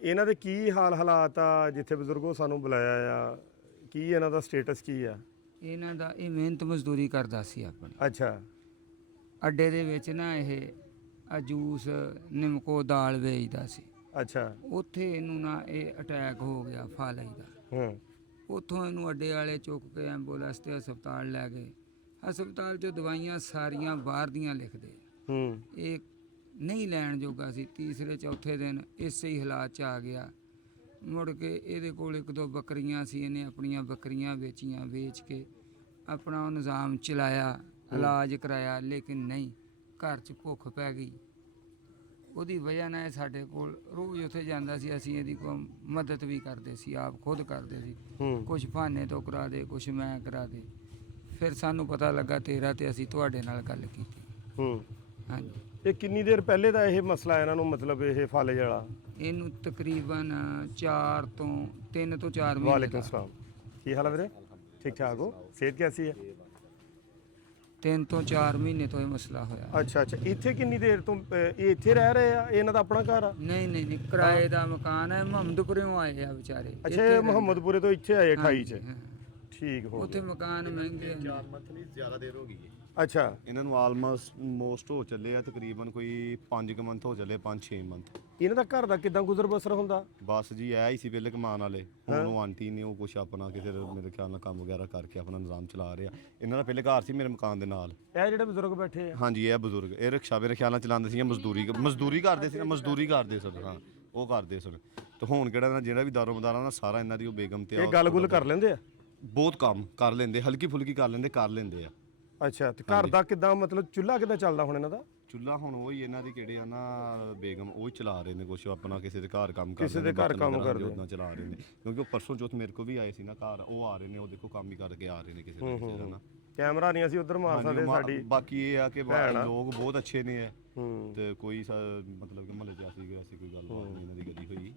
ਇਹਨਾਂ ਦੇ ਕੀ ਹਾਲਾਤ ਆ ਜਿੱਥੇ ਬਜ਼ੁਰਗੋ ਸਾਨੂੰ ਬੁਲਾਇਆ ਆ? ਕੀ ਇਹਨਾਂ ਦਾ ਸਟੇਟਸ ਕੀ ਆ? ਇਹਨਾਂ ਦਾ ਇਹ ਮਿਹਨਤ ਮਜ਼ਦੂਰੀ ਕਰਦਾ ਸੀ ਆਪਣੀ ਅੱਛਾ ਅੱਡੇ ਦੇ ਵਿੱਚ ਨਾ। ਇਹ ਜੂਸ ਨਿੰਮਕੋ ਦਾਲ ਵੇਚਦਾ ਸੀ। ਅੱਛਾ ਉੱਥੇ ਇਹਨੂੰ ਨਾ ਇਹ ਅਟੈਕ ਹੋ ਗਿਆ ਫਾਲਜ ਦਾ। ਹੂੰ ਉੱਥੋਂ ਇਹਨੂੰ ਅੱਡੇ ਵਾਲੇ ਚੁੱਕ ਕੇ ਐਂਬੂਲੈਂਸ ਤੇ ਹਸਪਤਾਲ ਲੈ ਗਏ। ਹਸਪਤਾਲ 'ਚ ਦਵਾਈਆਂ ਸਾਰੀਆਂ ਬਾਹਰ ਦੀਆਂ ਲਿਖਦੇ। ਹੂੰ ਇਹ ਨਹੀਂ ਲੈਣ ਜੋਗਾ ਸੀ। ਤੀਸਰੇ ਚੌਥੇ ਦਿਨ ਇਸੇ ਹੀ ਹਾਲਾਤ 'ਚ ਆ ਗਿਆ। ਮੁੜ ਕੇ ਇਹਦੇ ਕੋਲ ਇੱਕ ਦੋ ਬੱਕਰੀਆਂ ਸੀ। ਇਹਨੇ ਆਪਣੀਆਂ ਬੱਕਰੀਆਂ ਵੇਚੀਆਂ। ਵੇਚ ਕੇ ਆਪਣਾ ਉਹ ਨਿਜ਼ਾਮ ਚਲਾਇਆ, ਇਲਾਜ ਕਰਾਇਆ। ਲੇਕਿਨ ਨਹੀਂ, ਘਰ 'ਚ ਭੁੱਖ ਪੈ ਗਈ। ਉਹਦੀ ਵਜ੍ਹਾ ਨਾਲ ਇਹ ਸਾਡੇ ਕੋਲ ਰੋਜ਼ ਉੱਥੇ ਜਾਂਦਾ ਸੀ। ਅਸੀਂ ਇਹਦੀ ਕੋਈ ਮਦਦ ਵੀ ਕਰਦੇ ਸੀ, ਆਪ ਖੁਦ ਕਰਦੇ ਸੀ। ਕੁਛ ਭਾਨੇ ਤੋਂ ਕਰਾ ਦੇ, ਕੁਛ ਮੈਂ ਕਰਾ ਦੇ। ਫਿਰ ਸਾਨੂੰ ਪਤਾ ਲੱਗਾ ਤੇਰਾ, ਤੇ ਅਸੀਂ ਤੁਹਾਡੇ ਨਾਲ ਗੱਲ ਕੀਤੀ। ਹਾਂਜੀ। ਇਹ ਕਿੰਨੀ ਦੇਰ ਪਹਿਲੇ ਦਾ ਇਹ ਮਸਲਾ ਇਹਨਾਂ ਨੂੰ, ਮਤਲਬ ਇਹ ਫਾਲਜ ਵਾਲਾ? ਇਹਨੂੰ ਤਕਰੀਬਨ 3 ਤੋਂ 4 ਮਹੀਨੇ। ਵਾਲੇਕੁਮ ਸਲਾਮ। ਕੀ ਹਾਲ ਹੈ ਵੀਰੇ? ਠੀਕ ਠਾਕ ਹੋ? ਸਿਹਤ ਕੈਸੀ ਹੈ? 3 ਤੋਂ 4 ਮਹੀਨੇ ਤੋਂ ਇਹ ਮਸਲਾ ਹੋਇਆ। ਅੱਛਾ ਅੱਛਾ। ਇੱਥੇ ਕਿੰਨੀ ਦੇਰ ਤੋਂ ਇਹ ਇੱਥੇ ਰਹਿ ਰਹੇ ਆ? ਇਹਨਾਂ ਦਾ ਆਪਣਾ ਘਰ ਆ? ਨਹੀਂ ਨਹੀਂ ਨਹੀਂ, ਕਿਰਾਏ ਦਾ ਮਕਾਨ ਹੈ। ਮੁਹੰਮਦਪੁਰਿਓਂ ਆਏ ਆ ਵਿਚਾਰੇ। ਅੱਛਾ, ਇਹ ਮੁਹੰਮਦਪੁਰੇ ਤੋਂ ਇੱਥੇ ਆਏ 28 ਚ? ਠੀਕ ਹੋ ਉੱਥੇ ਮਕਾਨ ਮਹਿੰਗੇ ਹਨ। 4 ਮੰਥ ਨਹੀਂ, ਜ਼ਿਆਦਾ ਦੇਰ ਹੋ ਗਈ ਹੈ ਅੱਛਾ। ਇਹਨਾਂ ਨੂੰ ਆਲਮੋਸਟ ਹੋ ਚੱਲੇ ਆ, ਤਕਰੀਬਨ ਕੋਈ 5 ਮੰਥ ਹੋ ਚੱਲੇ, 5-6 ਮੰਥ। ਇਹਨਾਂ ਦਾ ਘਰ ਦਾ ਕਿਦਾਂ ਗੁਜ਼ਰ ਬਸਰ ਹੁੰਦਾ? ਬਸ ਜੀ ਇਹ ਹੀ ਸੀ ਪਹਿਲੇ ਕਮਾਉਣ ਵਾਲੇ। ਹੁਣ ਉਹ ਆਂਟੀ ਨੇ ਉਹ ਕੁਛ ਆਪਣਾ ਕਿਸੇ ਮੇਰੇ ਖਿਆਲ ਨਾਲ ਕੰਮ ਵਗੈਰਾ ਕਰਕੇ ਆਪਣਾ ਨਿਜ਼ਾਮ ਚਲਾ ਰਹੇ ਆ। ਇਹਨਾਂ ਦਾ ਪਹਿਲੇ ਘਰ ਸੀ ਮੇਰੇ ਮਕਾਨ ਦੇ ਨਾਲ। ਇਹ ਜਿਹੜੇ ਬਜ਼ੁਰਗ ਬੈਠੇ ਆ? ਹਾਂਜੀ, ਇਹ ਬਜ਼ੁਰਗ ਇਹ ਰਿਕਸ਼ਾ ਮੇਰੇ ਖਿਆਲ ਨਾਲ ਚਲਾਉਂਦੇ ਸੀ, ਮਜ਼ਦੂਰੀ ਕਰਦੇ ਸੀ, ਮਜ਼ਦੂਰੀ ਕਰਦੇ ਸਨ। ਹਾਂ, ਉਹ ਕਰਦੇ ਸਨ। ਤੇ ਹੁਣ ਕਿਹੜਾ ਜਿਹੜਾ ਵੀ ਦਾਰੋਮਦਾਰਾਂ ਦਾ ਸਾਰਾ ਇਹਨਾਂ ਦੀ ਉਹ ਬੇਗਮ ਤੇ ਇਹ ਗੱਲ-ਗੁੱਲ ਕਰ ਲੈਂਦੇ ਆ? ਬਹੁਤ ਕੰਮ ਕਰ ਲੈਂਦੇ, ਹਲਕੀ ਫੁਲਕੀ ਕਰ ਲੈਂਦੇ ਆ। ਅੱਛਾ। ਤੇ ਘਰ ਦਾ ਕਿਦਾਂ, ਮਤਲਬ ਚੁੱਲ੍ਹਾ ਕਿਦਾਂ ਚੱਲਦਾ ਹੁਣ ਇਹਨਾਂ ਦਾ? ਚੁੱਲ੍ਹਾ ਹੁਣ ਉਹੀ ਇਹਨਾਂ ਦੀ ਕਿਹੜੇ ਆ ਨਾ ਬੇਗਮ, ਉਹ ਹੀ ਚਲਾ ਰਹੇ ਨੇ ਕੁਛ ਆਪਣਾ। ਕਿਸੇ ਦੇ ਘਰ ਕੰਮ ਕਰਦੇ, ਕਿਸੇ ਦੇ ਘਰ ਕੰਮ ਕਰਦੇ, ਉਦਾਂ ਚਲਾ ਰਹੇ ਨੇ। ਕਿਉਂਕਿ ਉਹ ਪਰਸੋਂ ਚੌਥ ਮੇਰੇ ਕੋਲ ਵੀ ਆਏ ਸੀ ਨਾ ਘਰ, ਉਹ ਆ ਰਹੇ ਨੇ, ਉਹ ਦੇਖੋ ਕੰਮ ਹੀ ਕਰਕੇ ਆ ਰਹੇ ਨੇ ਕਿਸੇ ਦਾ ਨਾ। ਕੈਮਰਾ ਨਹੀਂ ਅਸੀਂ ਉਧਰ ਮਾਰ ਸਕਦੇ ਸਾਡੀ। ਬਾਕੀ ਇਹ ਆ ਕਿ ਲੋਕ ਬਹੁਤ ਅੱਛੇ ਨੇ ਹੈ। ਤੇ ਕੋਈ ਮਤਲਬ ਕਿ ਮਹੱਲੇ 'ਚ ਐਸੀ ਕੋਈ ਗੱਲ ਨਹੀਂ ਇਹਨਾਂ ਦੀ ਕਦੀ ਹੋਈ।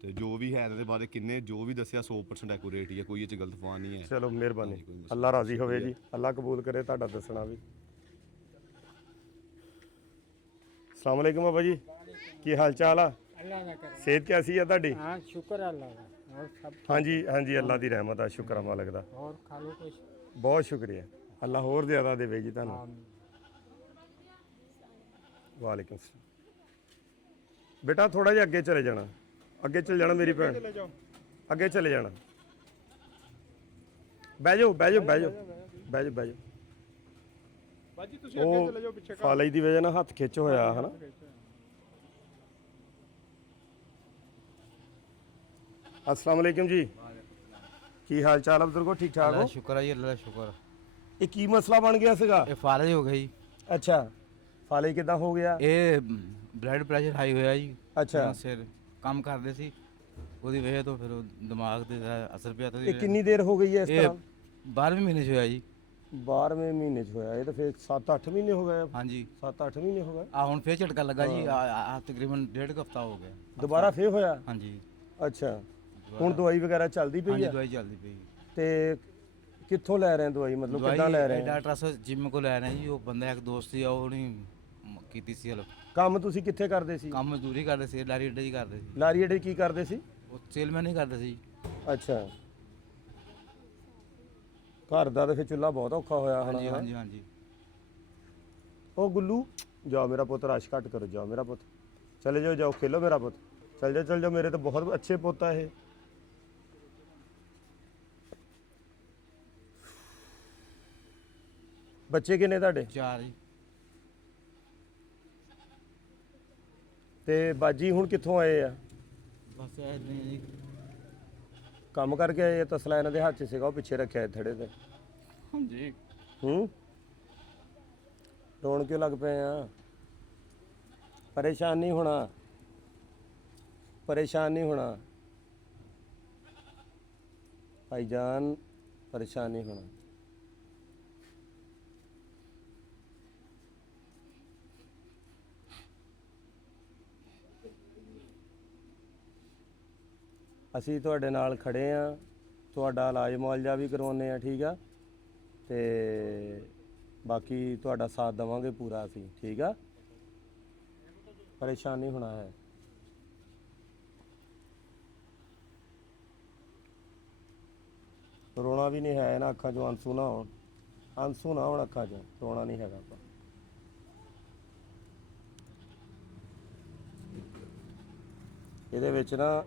ਤੇ ਜੋ ਵੀ ਹੈ ਇਹਦੇ ਬਾਰੇ ਕਿੰਨੇ ਜੋ ਵੀ ਦੱਸਿਆ 100% ਐਕੂਰੇਟ ਹੀ ਹੈ, ਕੋਈ ਇਹ 'ਚ ਗਲਤ ਫਾਨ ਨਹੀਂ ਹੈ। ਚਲੋ ਮਿਹਰਬਾਨੀ, ਅੱਲਾ ਰਾਜ਼ੀ ਹੋਵੇ ਜੀ, ਅੱਲਾ ਕਬੂਲ ਕਰੇ ਤੁਹਾਡਾ ਦੱਸਣਾ ਵੀ। अस्सलाम वालेकुम बाबा जी, की हाल चाल आ? अल्लाह का करे। सेहत कैसी है ਤੁਹਾਡੀ? हाँ शुक्र है अल्लाह का। और सब हाँ जी हाँ जी, अल्लाह ਦੀ ਰਹਿਮਤ ਆ, ਸ਼ੁਕਰ ਆ ਮਾਲਕ ਦਾ। और खा लो कुछ। ਬਹੁਤ ਸ਼ੁਕਰੀਆ, ਅੱਲਾ ਹੋਰ ਜ਼ਿਆਦਾ ਦੇਵੇ ਜੀ ਤੁਹਾਨੂੰ। आमीन। ਵਾਲੇਕੁਮ ਸਲਾਮ। ਬੇਟਾ ਥੋੜਾ ਜਿਹਾ ਅੱਗੇ ਚਲੇ ਜਾਣਾ, ਅੱਗੇ ਚਲੇ ਜਾਣਾ ਮੇਰੀ ਭੈਣ, ਅੱਗੇ ਚਲੇ ਜਾਣਾ। ਬਹਿ ਜਾਓ ਬਹਿ ਜਾਓ ਬਹਿ ਜਾਓ ਬਹਿ ਜਾਓ ਬਹਿ ਜਾਓ। बाजी तुसी ਅੱਗੇ ਚਲੇ ਜਾਓ, ਪਿੱਛੇ ਫਾਲਜ ਦੀ ਵਜ੍ਹਾ ਨਾਲ ਹੱਥ ਖਿੱਚ ਹੋਇਆ ਹਨਾ। अस्सलाम वालेकुम जी, की हाल चाल है बुजुर्गो? ठीक ठाक हो? शुक्र है जी, अल्लाह का शुक्र। ਇਹ ਕੀ ਮਸਲਾ ਬਣ ਗਿਆ ਸੀਗਾ? ਇਹ ਫਾਲਜ ਹੋ ਗਈ। ਅੱਛਾ, ਫਾਲਜ ਕਿਦਾਂ ਹੋ ਗਿਆ? ਇਹ ਬਲੱਡ ਪ੍ਰੈਸ਼ਰ ਹਾਈ ਹੋਇਆ ਜੀ। ਅੱਛਾ। ਸਿਰ ਕੰਮ ਕਰਦੇ ਸੀ, ਉਹਦੀ ਵਜ੍ਹਾ ਤੋਂ ਫਿਰ ਉਹ ਦਿਮਾਗ ਤੇ ਅਸਰ ਪਿਆ। ਤਾਂ ਇਹ ਕਿੰਨੀ ਦੇਰ ਹੋ ਗਈ ਹੈ ਇਸ ਇਹ ਤਰ੍ਹਾਂ? 12ਵੇਂ ਮਹੀਨੇ 'ਚ ਹੋਇਆ ਜੀ। 12ਵੇਂ ਮਹੀਨੇ 'ਚ ਹੋਇਆ? ਇਹ ਤਾਂ ਫਿਰ 7-8 ਮਹੀਨੇ ਹੋ ਗਏ। ਹਾਂਜੀ, 7-8 ਮਹੀਨੇ ਹੋ ਗਏ। ਆ ਹੁਣ ਫੇਰ ਝਟਕਾ ਲੱਗਾ ਜੀ। ਆ ਤਕਰੀਬਨ 1.5 ਹਫ਼ਤਾ ਹੋ ਗਿਆ। ਦੁਬਾਰਾ ਫੇਰ ਹੋਇਆ? ਹਾਂਜੀ। ਅੱਛਾ, ਹੁਣ ਦਵਾਈ ਵਗੈਰਾ ਚੱਲਦੀ ਪਈ ਹਾਂਜੀ, ਹੈ? ਦਵਾਈ ਚੱਲਦੀ ਪਈ। ਤੇ ਕਿੱਥੋਂ ਲੈ ਰਹੇ ਦਵਾਈ, ਮਤਲਬ ਕਿੱਦਾਂ ਲੈ ਰਹੇ? ਡਾਕਟਰ ਸਾਹਿਬ ਜਿਮ ਕੋ ਲੈ ਰਹੇ ਜੀ। ਉਹ ਬੰਦਾ ਇੱਕ ਦੋਸਤ ਸੀ, ਉਹ ਨਹੀਂ ਕੀਤੀ ਸੀ ਹੈਲਪ। ਕੰਮ ਤੁਸੀਂ ਕਿੱਥੇ ਕਰਦੇ ਸੀ? ਕੰਮ ਮਜ਼ਦੂਰੀ ਕਰਦੇ ਸੀ, ਲਾਰੀ ਅੱਡੇ ਹੀ ਕਰਦੇ ਸੀ। ਲਾਰੀ ਅੱਡੇ ਕੀ ਕਰਦੇ ਸੀ? ਉਹ ਸੇਲਮੈਨ ਹੀ ਕਰਦੇ ਸੀ। ਅੱਛਾ, ਘਰ ਦਾ ਤਾਂ ਫਿਰ ਚੁੱਲ੍ਹਾ ਬਹੁਤ ਔਖਾ ਹੋਇਆ ਹੋਣਾ। ਹਾਂਜੀ ਹਾਂਜੀ ਹਾਂਜੀ। ਉਹ ਗੁੱਲੂ ਜਾਓ ਮੇਰਾ ਪੁੱਤ, ਰਸ਼ ਘੱਟ ਕਰੋ, ਜਾਓ ਮੇਰਾ ਪੁੱਤ, ਚਲੇ ਜਾਓ, ਜਾਓ ਖੇਲੋ ਮੇਰਾ ਪੁੱਤ, ਚੱਲ ਜਾਓ, ਮੇਰੇ ਤਾਂ ਬਹੁਤ ਅੱਛੇ ਪੁੱਤ ਆ ਇਹ। ਬੱਚੇ ਕਿੰਨੇ ਤੁਹਾਡੇ? 4 ਜੀ। ਤੇ ਬਾਜੀ ਹੁਣ ਕਿੱਥੋਂ ਆਏ ਆ? ਬਸ ਇਹ ਨਹੀਂ ਜੀ। ਕੰਮ ਕਰਕੇ ਆਏ ਆ? ਤਸਲਾ ਇਹਨਾਂ ਦੇ ਹੱਥ 'ਚ ਸੀਗਾ, ਉਹ ਪਿੱਛੇ ਰੱਖਿਆ ਥੜੇ ਤੇ। ਹਾਂਜੀ। ਰੋਣ ਕਿਉਂ ਲੱਗ ਪਏ ਆ? ਪਰੇਸ਼ਾਨ ਨਹੀਂ ਹੋਣਾ, ਪਰੇਸ਼ਾਨ ਨਹੀਂ ਹੋਣਾ ਭਾਈਜਾਨ, ਪਰੇਸ਼ਾਨ ਨਹੀਂ ਹੋਣਾ। ਅਸੀਂ ਤੁਹਾਡੇ ਨਾਲ ਖੜੇ ਆ, ਤੁਹਾਡਾ ਇਲਾਜ ਮੁਆਵਜ਼ਾ ਵੀ ਕਰਵਾਉਂਦੇ ਆ, ਠੀਕ ਆ? ਤੇ ਬਾਕੀ ਤੁਹਾਡਾ ਸਾਥ ਦੇਵਾਂਗੇ ਪੂਰਾ ਅਸੀਂ, ਠੀਕ ਆ? ਪਰੇਸ਼ਾਨ ਨਹੀਂ ਹੋਣਾ ਹੈ। ਰੋਣਾ ਵੀ ਨਹੀਂ ਹੈ, ਇਹਨਾਂ ਅੱਖਾਂ 'ਚੋਂ ਆਂਸੂ ਨਾ ਹੋਣ, ਆਂਸੂ ਨਾ ਹੋਣ ਅੱਖਾਂ 'ਚੋਂ, ਰੋਣਾ ਨਹੀਂ ਹੈਗਾ ਆਪਾਂ। ਇਹਦੇ ਵਿੱਚ ਨਾ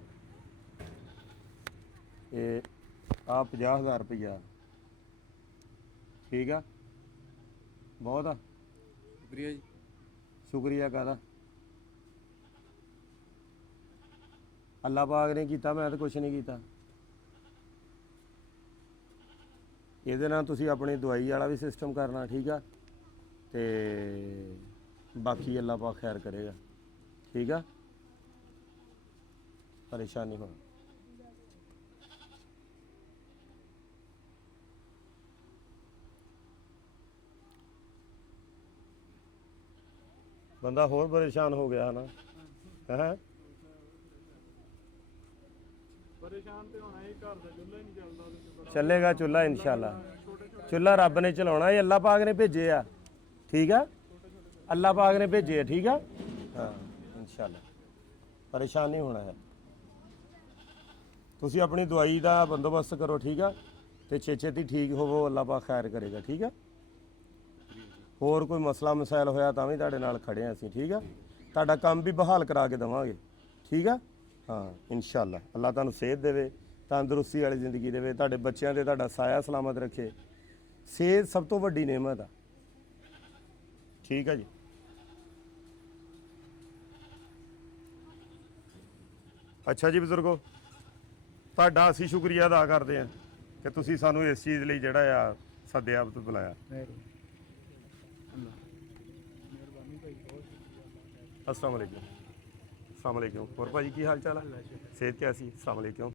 ਇਹ ਆ 50,000 ਰੁਪਈਆ, ਠੀਕ ਆ, ਬਹੁਤ ਆ। ਸ਼ੁਕਰੀਆ ਜੀ। ਸ਼ੁਕਰੀਆ ਕਾਹਦਾ, ਅੱਲਾ ਪਾਕ ਨੇ ਕੀਤਾ, ਮੈਂ ਤਾਂ ਕੁਛ ਨਹੀਂ ਕੀਤਾ। ਇਹਦੇ ਨਾਲ ਤੁਸੀਂ ਆਪਣੀ ਦਵਾਈ ਵਾਲਾ ਵੀ ਸਿਸਟਮ ਕਰਨਾ, ਠੀਕ ਆ, ਤੇ ਬਾਕੀ ਅੱਲਾ ਪਾਕ ਖੈਰ ਕਰੇਗਾ, ਠੀਕ ਆ, ਪਰੇਸ਼ਾਨ ਨਹੀਂ ਹੋਣਾ। ਬੰਦਾ ਹੋਰ ਪਰੇਸ਼ਾਨ ਹੋ ਗਿਆ ਨਾ, ਹੈ ਪਰੇਸ਼ਾਨ ਤੇ ਹੋਣਾ, ਇਹ ਘਰ ਦਾ ਚੁੱਲ੍ਹਾ ਹੀ ਨਹੀਂ ਚੱਲਦਾ ਉਹਦੇ ਚ ਬੜਾ ਚੱਲੇਗਾ ਚੁੱਲ੍ਹਾ ਇਨਸ਼ਾਅੱਲਾ। ਚੁੱਲ੍ਹਾ ਰੱਬ ਨੇ ਚਲਾਉਣਾ, ਇਹ ਅੱਲਾ ਪਾਕ ਨੇ ਭੇਜੇ ਆ, ਠੀਕ ਆ, ਅੱਲਾ ਪਾਕ ਨੇ ਭੇਜੇ ਆ, ਠੀਕ ਆ, ਹਾਂ ਇਨਸ਼ਾਅੱਲਾ ਪਰੇਸ਼ਾਨ ਨਹੀਂ ਹੋਣਾ ਹੈ। ਤੁਸੀਂ ਆਪਣੀ ਦਵਾਈ ਦਾ ਬੰਦੋਬਸਤ ਕਰੋ, ਠੀਕ ਆ, ਤੇ ਛੇਤੀ ਠੀਕ ਹੋਵੋ, ਅੱਲਾ ਪਾਕ ਖੈਰ ਕਰੇਗਾ, ਠੀਕ ਆ। ਹੋਰ ਕੋਈ ਮਸਲਾ ਮਸਾਇਲ ਹੋਇਆ ਤਾਂ ਵੀ ਤੁਹਾਡੇ ਨਾਲ ਖੜੇ ਹਾਂ ਅਸੀਂ, ਠੀਕ ਆ, ਤੁਹਾਡਾ ਕੰਮ ਵੀ ਬਹਾਲ ਕਰਾ ਕੇ ਦੇਵਾਂਗੇ, ਠੀਕ ਆ, ਹਾਂ ਇਨਸ਼ਾਅੱਲਾ। ਅੱਲਾ ਤੁਹਾਨੂੰ ਸਿਹਤ ਦੇਵੇ, ਤੰਦਰੁਸਤੀ ਵਾਲੀ ਜ਼ਿੰਦਗੀ ਦੇਵੇ, ਤੁਹਾਡੇ ਬੱਚਿਆਂ ਤੇ ਤੁਹਾਡਾ ਸਾਇਆ ਸਲਾਮਤ ਰੱਖੇ। ਸਿਹਤ ਸਭ ਤੋਂ ਵੱਡੀ ਨੇਮਤ ਆ, ਠੀਕ ਆ ਜੀ। ਅੱਛਾ ਜੀ ਬਜ਼ੁਰਗੋ, ਤੁਹਾਡਾ ਅਸੀਂ ਸ਼ੁਕਰੀਆ ਅਦਾ ਕਰਦੇ ਹਾਂ ਕਿ ਤੁਸੀਂ ਸਾਨੂੰ ਇਸ ਚੀਜ਼ ਲਈ ਜਿਹੜਾ ਆ ਸੱਦਿਆ ਤੇ ਬੁਲਾਇਆ। अस्सलाम वालेकुम। अस्सलाम वालेकुम। और भाजी की हाल चाल है? सेहत कैसी? अस्सलाम वालेकुम।